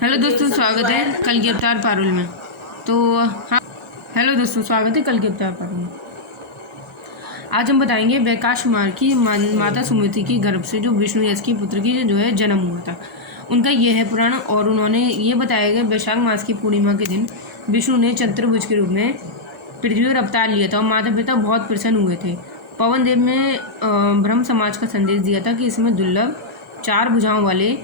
Hello दोस्तों, स्वागत है कल के अवतार पारुल में। तो हाँ, हेलो दोस्तों, स्वागत है कल के अवतार पारुल में। आज हम बताएंगे वैकाश कुमार की माता सुमति की गर्भ से जो विष्णु यश की पुत्र की जो है जन्म हुआ था, उनका यह है पुराण। और उन्होंने ये बताया गया वैशाख मास की पूर्णिमा के दिन विष्णु ने चतुर्भुज के रूप में पृथ्वी पर अवतार लिया था और माता पिता बहुत प्रसन्न हुए थे। पवन देव ने ब्रह्म समाज का संदेश दिया था कि इसमें दुर्लभ 4 भुजाओं वाले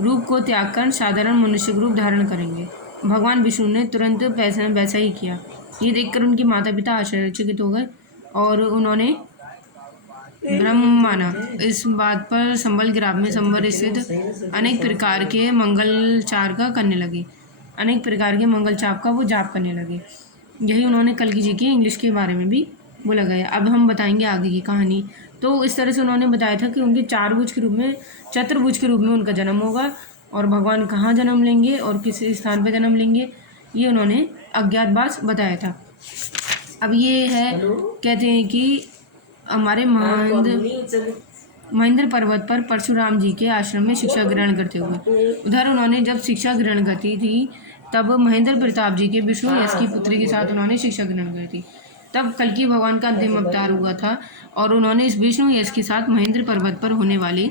रूप को त्याग कर साधारण मनुष्य रूप धारण करेंगे। भगवान विष्णु ने तुरंत वैसा ही किया। ये देखकर उनके माता पिता आश्चर्यचकित हो गए और उन्होंने ब्रह्म माना। इस बात पर संबल ग्राम में संबर स्थित अनेक प्रकार के मंगलचार का करने लगे। अनेक प्रकार के मंगलचाप का वो जाप करने लगे। यही उन्होंने कल्कि जी की इंग्लिश के बारे में भी बोला गया। अब हम बताएंगे आगे की कहानी। तो इस तरह से उन्होंने बताया था कि उनके चतुर्भुज के रूप में उनका जन्म होगा और भगवान कहाँ जन्म लेंगे और किस स्थान पर जन्म लेंगे, ये उन्होंने अज्ञातवास बताया था। अब ये है, कहते हैं कि हमारे महेंद्र पर्वत पर परशुराम जी के आश्रम में शिक्षा ग्रहण करते हुए उधर उन्होंने जब शिक्षा ग्रहण करती थी, तब महेंद्र प्रताप जी के विष्णु यश की पुत्री के साथ उन्होंने शिक्षा ग्रहण करी थी। तब कल्कि भगवान का अंतिम अवतार हुआ था और उन्होंने इस विष्णु यश के साथ महेंद्र पर्वत पर होने वाले,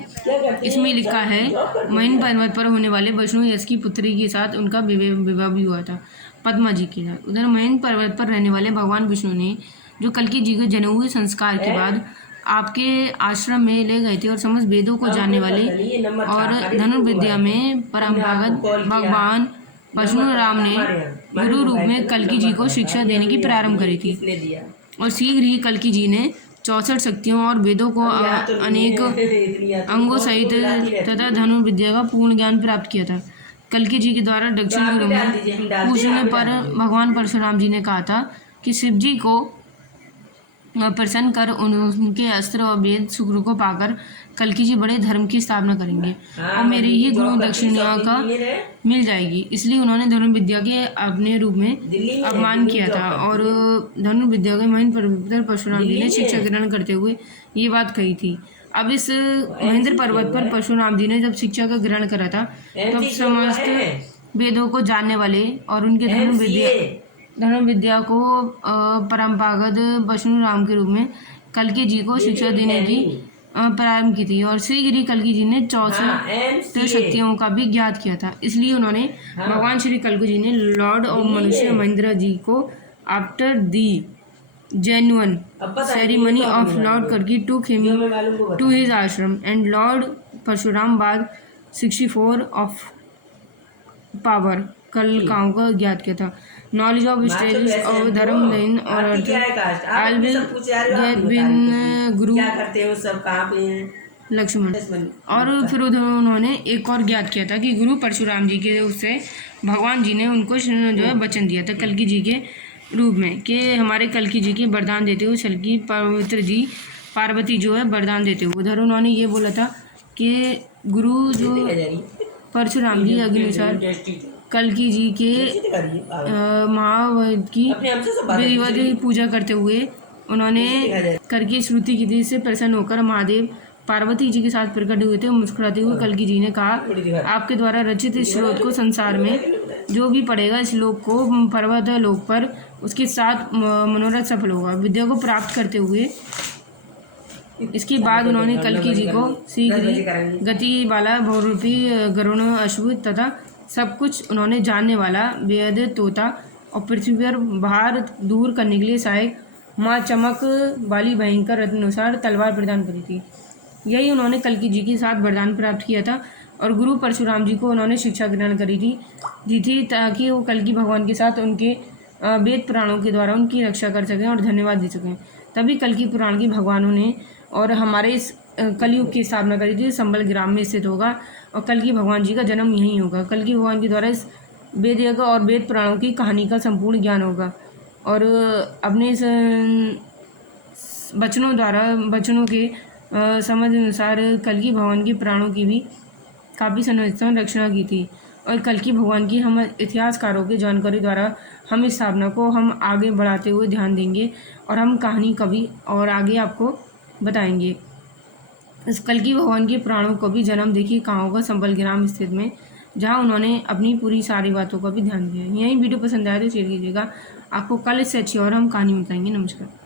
इसमें लिखा है महेंद्र पर्वत पर होने वाले विष्णु यश की पुत्री के साथ उनका विवाह भी हुआ था पद्मा जी के साथ। उधर महेंद्र पर्वत पर रहने वाले भगवान विष्णु ने जो कल्कि जी के जने हुए संस्कार के बाद आपके आश्रम में ले गए थे और समस्त वेदों को जानने वाले और धनुर्विद्या में परंपरागत भगवान परशुराम ने गुरु रूप में कल्कि जी को शिक्षा देने की प्रारंभ करी थी और शीघ्र ही कल्कि जी ने 64 शक्तियों और वेदों को अनेक अंगों सहित तथा धनुर्विद्या का पूर्ण ज्ञान प्राप्त किया था। कल्कि जी के द्वारा दक्षिण गुरु में पूछने पर भगवान परशुराम जी ने कहा था कि शिव जी को प्रसन्न कर उनके अस्त्र और वेद शुक्र को पाकर कल्कि जी बड़े धर्म की स्थापना करेंगे और मेरी ही गुरु दक्षिणा का मिल जाएगी। इसलिए उन्होंने धनुर्विद्या के अपने रूप में अपमान किया था और धनुर्विद्या के महेंद्र परशुराम जी ने शिक्षा ग्रहण करते हुए ये बात कही थी। अब इस महेंद्र पर्वत पर परशुराम जी ने जब शिक्षा का ग्रहण करा था, तब समस्त वेदों को जानने वाले और उनके धनुर्विद्या को परंपरागत परशुराम के रूप में कल्कि जी को शिक्षा देने की प्रारंभ की थी और शीघ्र ही कल्कि जी ने 64 शक्तियों का भी ज्ञात किया था। इसलिए उन्होंने भगवान श्री कल्कि जी ने लॉर्ड ऑफ मनुष्य महेंद्र जी को after the genuine ceremony of Lord Kalki took him to his ashram and Lord Parshuram बाद 64 of power कलकाओं का ज्ञात किया था। नॉलेज ऑफ स्टेज और धर्म लाइन और अर्थ आई विल बिन गुरु लक्ष्मण। और फिर उधर उन्होंने एक और ज्ञात किया था कि गुरु परशुराम जी के उससे भगवान जी ने उनको जो है वचन दिया था कल्कि जी के रूप में कि हमारे कल्कि जी के वरदान देते हुए कल्कि पवित्र जी पार्वती जो है वरदान देते हुए उधर उन्होंने ये बोला था कि गुरु जो परशुराम जी अग्निसार कल्कि जी के महावेद की विधिवत पूजा करते हुए उन्होंने करके श्रुति की से प्रसन्न होकर महादेव पार्वती जी के साथ प्रकट हुए थे। मुस्कुराते हुए कल्कि जी ने कहा, आपके द्वारा रचित इस श्लोक को संसार में जो भी पढ़ेगा इस श्लोक को पर्वत लोक पर उसके साथ मनोरथ सफल होगा। विद्या को प्राप्त करते हुए इसके बाद उन्होंने कल्कि जी को शीघ्र गति वाला बहुरूपी गरुण अश्व तथा सब कुछ उन्होंने जानने वाला वेद तोता और पृथ्वी पर भार दूर करने के लिए सहायक माँ चमक वाली भयंकर रत्नानुसार तलवार प्रदान करी थी। यही उन्होंने कल्कि जी के साथ वरदान प्राप्त किया था और गुरु परशुराम जी को उन्होंने शिक्षा ग्रहण दी थी ताकि वो कल्कि भगवान के साथ उनके वेद पुराणों के द्वारा उनकी रक्षा कर सकें और धन्यवाद दे सकें। तभी कल्कि पुराण के भगवानों ने और हमारे इस कलयुग की स्थापना करी थी। संबल ग्राम में स्थित होगा और कल्कि भगवान जी का जन्म यहीं होगा। कल्कि भगवान के द्वारा इस वेद यज्ञ और वेद पुराणों की कहानी का संपूर्ण ज्ञान होगा और अपने इस बचनों के समझ अनुसार कल्कि भगवान के प्राणों की भी काफ़ी संरक्षणा की थी और कल्कि भगवान की हम इतिहासकारों की जानकारी द्वारा हम इस स्थापना को हम आगे बढ़ाते हुए ध्यान देंगे और हम कहानी कभी और आगे आपको बताएंगे। इस कल्कि भगवान के प्राणों को भी जन्म देखिए कहाँ होगा, संबल ग्राम स्थित में जहाँ उन्होंने अपनी पूरी सारी बातों का भी ध्यान दिया है। यही वीडियो पसंद आया तो शेयर कीजिएगा। आपको कल इससे अच्छी और हम कहानी बताएंगे। नमस्कार।